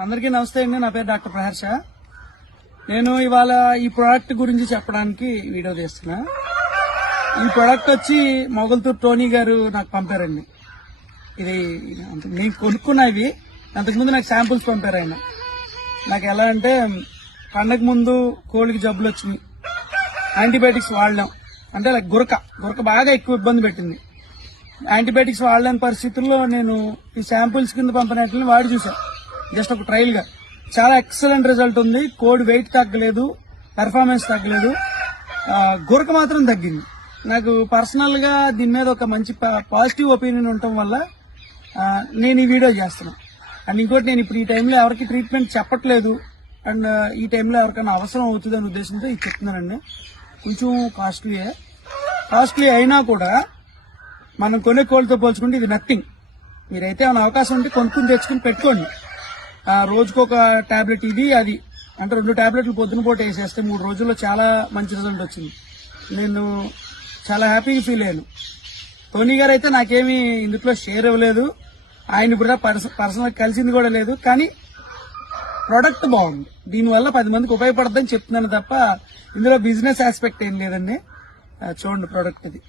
అందరికీ నమస్తే అండి. నా పేరు డాక్టర్ ప్రహర్ష. నేను ఇవాళ ఈ ప్రోడక్ట్ గురించి చెప్పడానికి వీడియో తీస్తున్నా. ఈ ప్రోడక్ట్ వచ్చి మొగల్తూరు టోనీ గారు నాకు పంపారండి. ఇది నేను కొనుక్కున్నవి. అంతకుముందు నాకు శాంపుల్స్ పంపారు ఆయన. నాకు ఎలా అంటే పండగ ముందు కోళ్ళకి జబ్బులు వచ్చినాయి, యాంటీబయాటిక్స్ వాడలేం. అంటే లైక్ గురక బాగా ఎక్కువ ఇబ్బంది పెట్టింది. యాంటీబయాటిక్స్ వాడలేని పరిస్థితుల్లో నేను ఈ శాంపుల్స్ కింద పంపినట్లని వాడి చూసా, జస్ట్ ఒక ట్రయల్ గా. చాలా ఎక్సలెంట్ రిజల్ట్ ఉంది. కోడి వెయిట్ తగ్గలేదు, పెర్ఫార్మెన్స్ తగ్గలేదు, గురక మాత్రం తగ్గింది. నాకు పర్సనల్ గా దీని మీద ఒక మంచి పాజిటివ్ ఒపీనియన్ ఉండటం వల్ల నేను ఈ వీడియో చేస్తున్నా. అండ్ ఇంకోటి, నేను ఇప్పుడు ఈ టైంలో ఎవరికి ట్రీట్మెంట్ చెప్పట్లేదు. అండ్ ఈ టైంలో ఎవరికైనా అవసరం అవుతుంది అనే ఉద్దేశంతో ఇది చెప్తున్నానండి. కొంచెం కాస్ట్లీ అయినా కూడా మనం కొనే కోళ్ళతో పోల్చుకుంటే ఇది నథింగ్. మీరైతే ఏమైనా అవకాశం ఉంటే కొనుక్కుని తెచ్చుకుని పెట్టుకోండి. రోజుకొక టాబ్లెట్ ఇది అది అంటే 2 టాబ్లెట్లు పొద్దున పూట వేసేస్తే 3 రోజుల్లో చాలా మంచి రిజల్ట్ వచ్చింది. నేను చాలా హ్యాపీగా ఫీల్ అయ్యాను. టోనీ గారు అయితే నాకేమీ ఇందులో షేర్ ఇవ్వలేదు, ఆయన కూడా పర్సనల్ కలిసింది కూడా లేదు. కానీ ప్రొడక్ట్ బాగుంది. దీనివల్ల 10 మందికి ఉపయోగపడుతుందని చెప్తున్నాను తప్ప ఇందులో బిజినెస్ ఆస్పెక్ట్ ఏం లేదండి. చూడండి ప్రొడక్ట్ ఇది.